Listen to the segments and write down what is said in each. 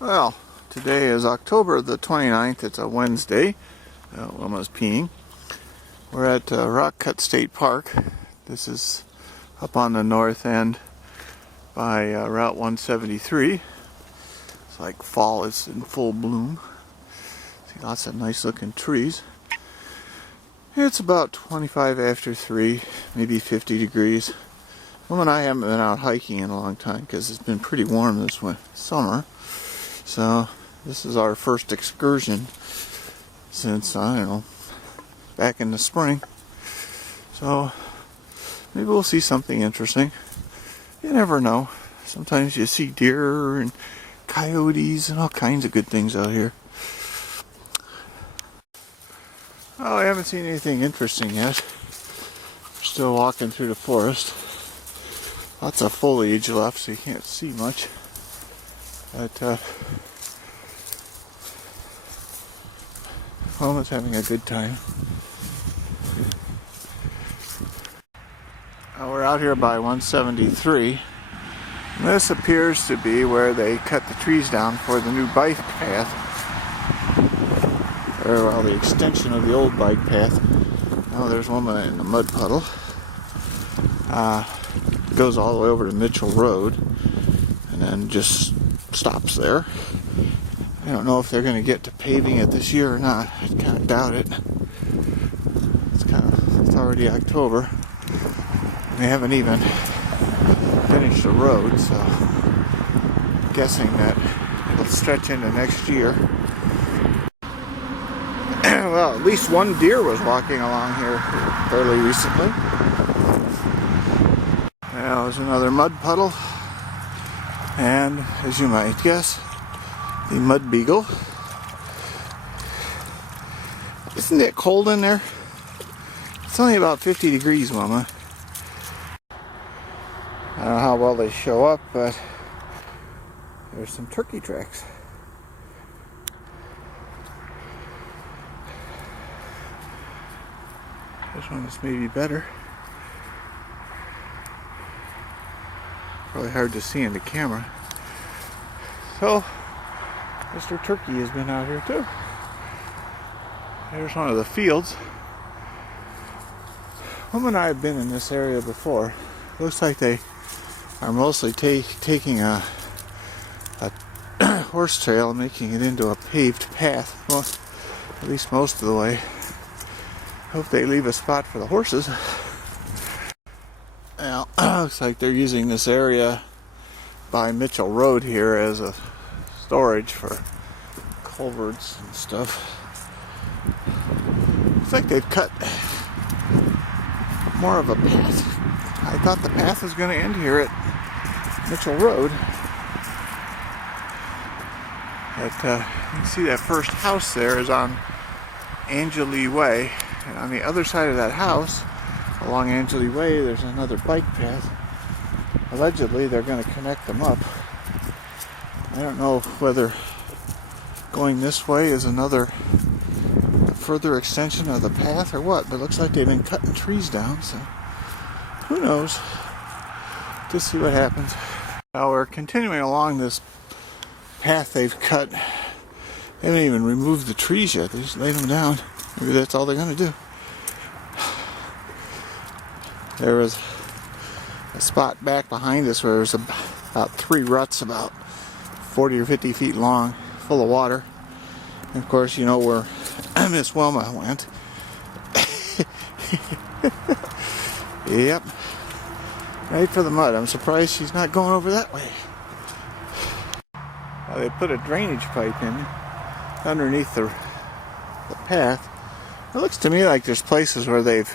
Well, today is October the 29th. It's a Wednesday. Wilma's peeing. We're at Rock Cut State Park. This is up on the north end by Route 173. It's like fall is in full bloom. See lots of nice looking trees. It's about 25 after 3, maybe 50 degrees. Wilma and I haven't been out hiking in a long time because it's been pretty warm this summer. So this is our first excursion since, I don't know, back in the spring. So maybe we'll see something interesting. You never know. Sometimes you see deer and coyotes and all kinds of good things out here. Oh, I haven't seen anything interesting yet. We're still walking through the forest. Lots of foliage left, so you can't see much. But Wilma's having a good time. We're out here by 173. And this appears to be where they cut the trees down for the new bike path. Or well, the extension of the old bike path. Oh, there's Wilma in the mud puddle. It goes all the way over to Mitchell Road and then just stops there. I don't know if they're going to get to paving it this year or not. I kind of doubt it. It's already October. They haven't even finished the road, so I'm guessing that it'll stretch into next year. Well, at least one deer was walking along here fairly recently. Now there's another mud puddle. And, as you might guess, the mud beagle. Isn't it cold in there? It's only about 50 degrees, Wilma. I don't know how well they show up, but there's some turkey tracks. This one is maybe better. Probably hard to see in the camera. So, Mr. Turkey has been out here too. There's one of the fields. Wilma and I have been in this area before. Looks like they are mostly taking a horse trail and making it into a paved path. Well, at least most of the way. Hope they leave a spot for the horses. Now, looks like they're using this area by Mitchell Road here as a storage for culverts and stuff. Looks like they've cut more of a path. I thought the path was going to end here at Mitchell Road. But you can see that first house there is on Angeli Way. And on the other side of that house, along Angeli Way, there's another bike path. Allegedly, they're going to connect them up. I don't know whether going this way is another further extension of the path or what, but it looks like they've been cutting trees down, so who knows? Just see what happens. Now we're continuing along this path they've cut. They haven't even removed the trees yet. They just laid them down. Maybe that's all they're going to do. There was a spot back behind us where there's about 3 ruts about 40 or 50 feet long, full of water. And of course, you know where Miss Wilma went. Yep. Right for the mud. I'm surprised she's not going over that way. They put a drainage pipe in underneath the path. It looks to me like there's places where they've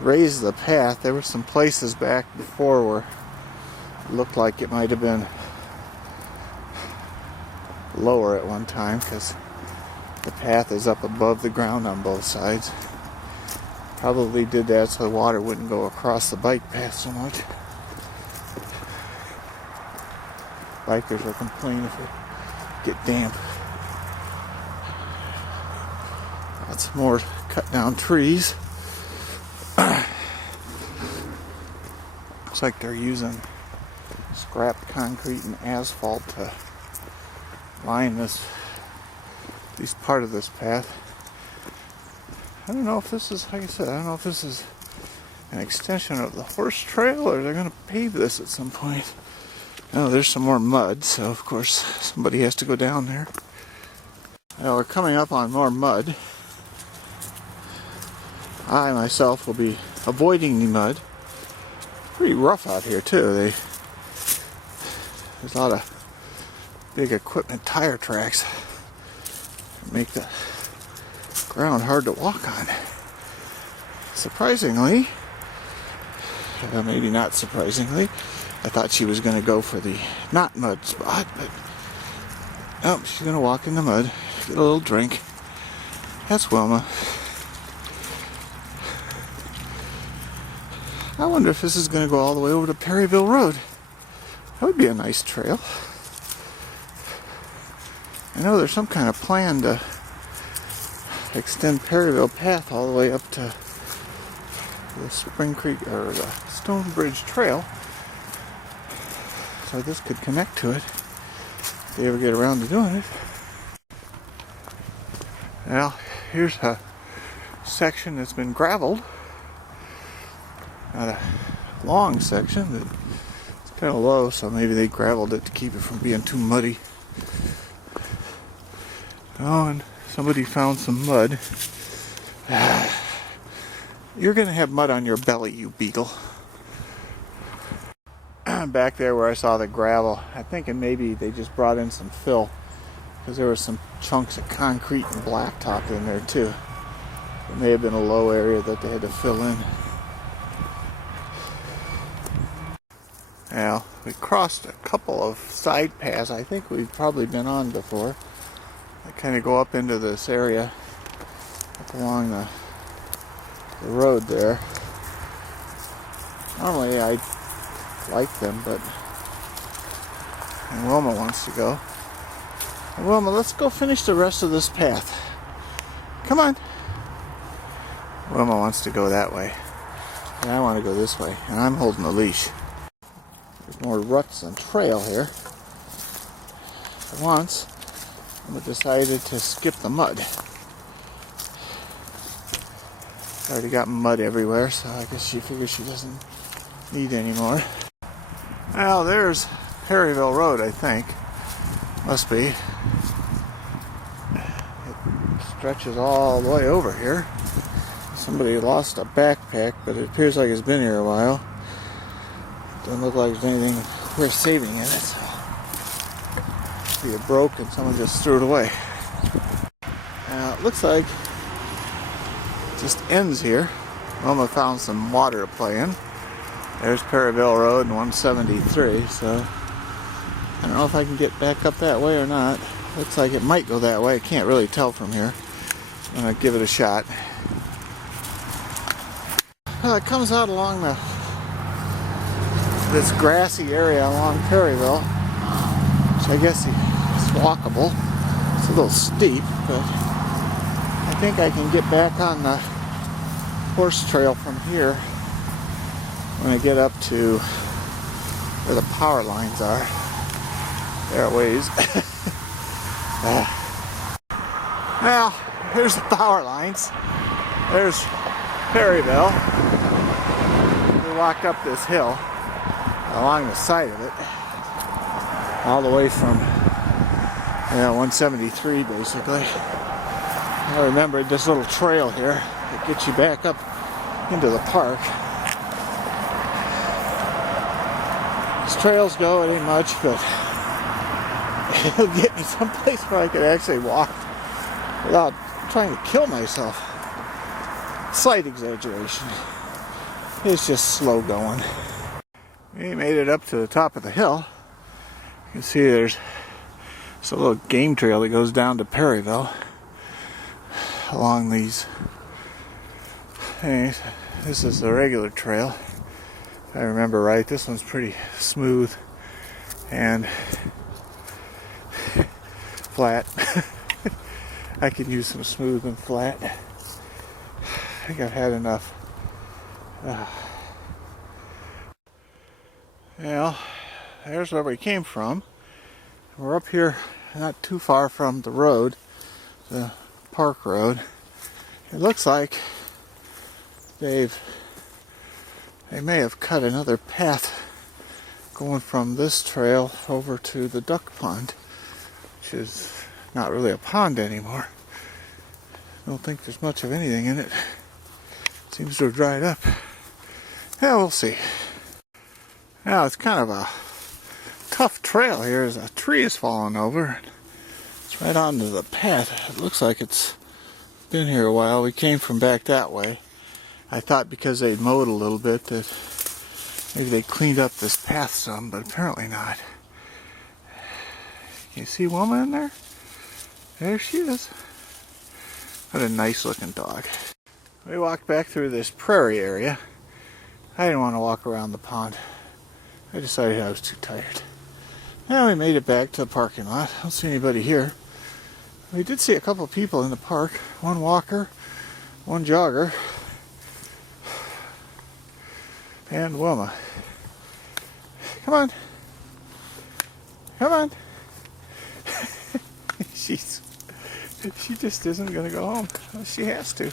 raised the path. There were some places back before where it looked like it might have been lower at one time because the path is up above the ground on both sides. Probably did that so the water wouldn't go across the bike path so much. Bikers will complain if it get damp. Lots more cut down trees. Looks like they're using scrap concrete and asphalt to line this, at least part of this path. I don't know if this is, like I said, I don't know if this is an extension of the horse trail or they're going to pave this at some point. Oh, there's some more mud, so of course somebody has to go down there. Now we're coming up on more mud. I myself will be avoiding the mud. Pretty rough out here too. There's a lot of big equipment tire tracks that make the ground hard to walk on. Surprisingly, maybe not surprisingly, I thought she was going to go for the not mud spot, but oh, she's going to walk in the mud, get a little drink. That's Wilma. I wonder if this is going to go all the way over to Perryville Road. That would be a nice trail. I know there's some kind of plan to extend Perryville Path all the way up to the Spring Creek or the Stone Bridge Trail, so this could connect to it if they ever get around to doing it. Now here's a section that's been graveled, not a long section, but it's kind of low, so maybe they graveled it to keep it from being too muddy. Oh, and somebody found some mud. You're going to have mud on your belly, you beagle. Back there where I saw the gravel, I'm thinking maybe they just brought in some fill, because there were some chunks of concrete and blacktop in there too. It may have been a low area that they had to fill in. Now, we crossed a couple of side paths I think we've probably been on before. I kind of go up into this area, up along the road there. Normally I like them, but and Wilma wants to go. And Wilma, let's go finish the rest of this path. Come on. Wilma wants to go that way, and I want to go this way, and I'm holding the leash. There's more ruts and trail here. For once, Wilma decided to skip the mud. Already got mud everywhere, so I guess she figures she doesn't need any more. Well, there's Perryville Road, I think. Must be. It stretches all the way over here. Somebody lost a backpack, but it appears like it's been here a while. Doesn't look like there's anything worth saving in it, so maybe it broke and someone just threw it away. Now, it looks like just ends here. Wilma found some water to play in. There's Perryville Road and 173, so I don't know if I can get back up that way or not. Looks like it might go that way. I can't really tell from here. I'm going to give it a shot. Well, it comes out along this grassy area along Perryville, which I guess is walkable. It's a little steep, but I think I can get back on the horse trail from here when I get up to where the power lines are. There it ways. Well, here's the power lines. There's Perryville. We walked up this hill along the side of it, all the way from 173 basically. I remembered this little trail here that gets you back up into the park. As trails go, it ain't much, but it'll get me someplace where I could actually walk without trying to kill myself. Slight exaggeration. It's just slow going. We made it up to the top of the hill. You can see there's a little game trail that goes down to Perryville along these. Anyways, this is the regular trail. If I remember right, this one's pretty smooth and flat. I could use some smooth and flat. I think I've had enough. Well, there's where we came from. We're up here not too far from the road, the park road. It looks like they may have cut another path going from this trail over to the duck pond, which is not really a pond anymore. I don't think there's much of anything in it. Seems to have dried up. Yeah, we'll see. Now it's kind of a tough trail here as a tree is falling over. It's right onto the path. It looks like it's been here a while. We came from back that way. I thought because they'd mowed a little bit that maybe they cleaned up this path some, but apparently not. Can you see Wilma in there? There she is. What a nice looking dog. We walked back through this prairie area. I didn't want to walk around the pond. I decided I was too tired. Now we made it back to the parking lot. I don't see anybody here. We did see a couple of people in the park. One walker, one jogger, and Wilma. Come on. Come on. She just isn't going to go home. She has to.